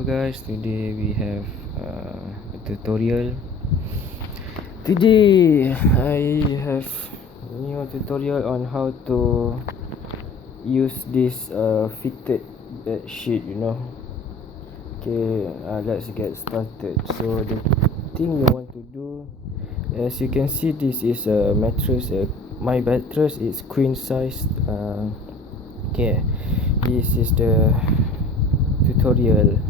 Hello guys, today we have a tutorial. Today I have new tutorial on how to use this fitted bed sheet, Okay, let's get started. So the thing you want to do, as you can see, this is a mattress. My mattress is queen size. Okay, this is the tutorial.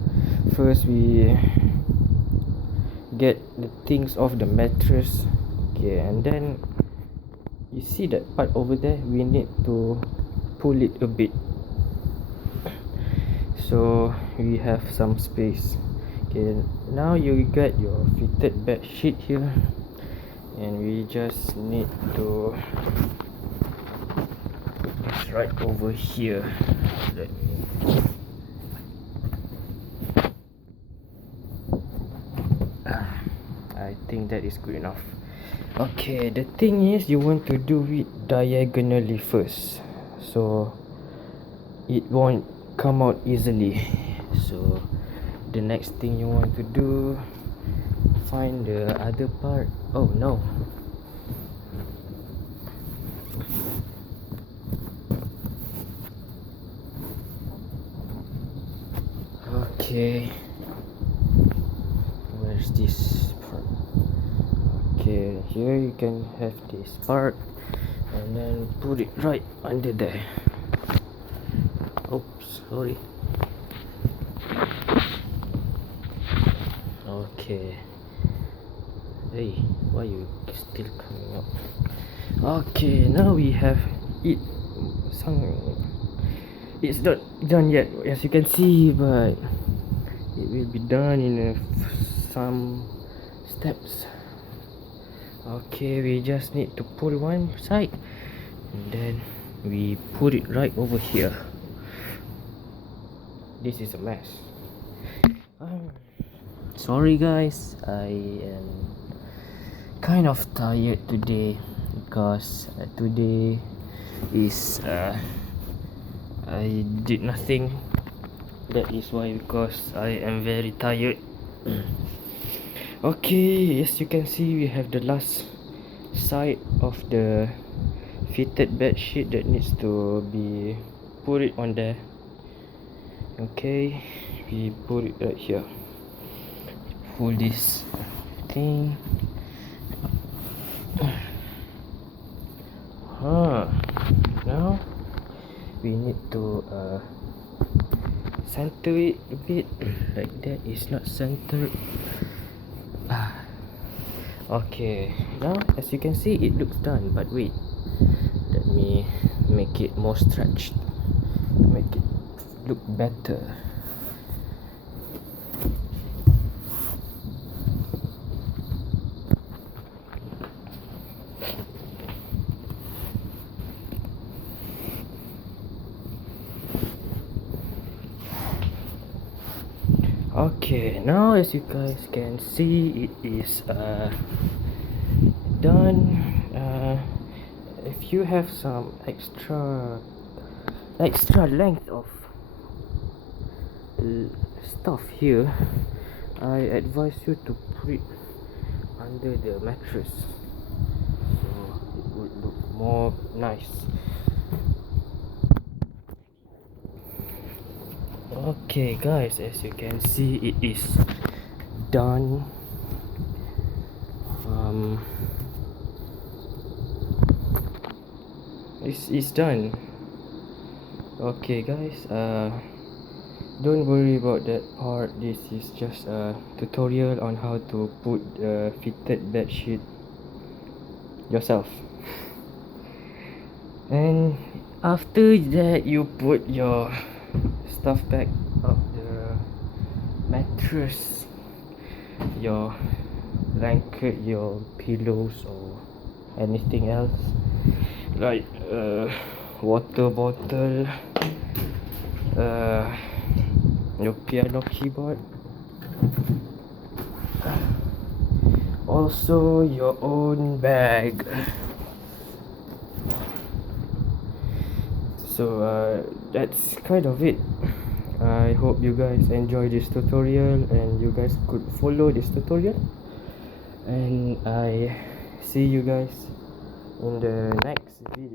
First we get the things off the mattress, okay, and then you see that part over there, we need to pull it a bit so we have some space. Okay, now you get your fitted bed sheet here, and we just need to it's right over here. I think that is good enough. Okay, the thing is, you want to do it diagonally first, so it won't come out easily. So the next thing you want to do, find the other part. Oh no, okay, where's this part? Okay, here you can have this part, and then put it right under there. Oops, sorry. Okay. Hey, why you still coming up? Okay, now we have it. It's not done yet, as you can see, but it will be done in some steps. Okay, we just need to pull one side, and then we put it right over here. This is a mess. Sorry guys, I am kind of tired today because today is I did nothing. That is why, because I am very tired. Okay, as you can see, we have the last side of the fitted bed sheet that needs to be put it on there. Okay, we put it right here. Pull this thing. Now we need to center it a bit. Like that is not centered. Okay, now as you can see, it looks done. But wait, let me make it more stretched, make it look better. Okay, now as you guys can see, it is done. If you have some extra length of stuff here, I advise you to put it under the mattress, so it would look more nice. Okay guys, as you can see, it is done. It's done. Okay guys, don't worry about that part. This is just a tutorial on how to put the fitted bed sheet yourself. And after that, you put your stuff back up the mattress, your blanket, your pillows, or anything else like water bottle, your piano keyboard, also your own bag. So that's kind of it. I hope you guys enjoy this tutorial and you guys could follow this tutorial, and I see you guys in the next video.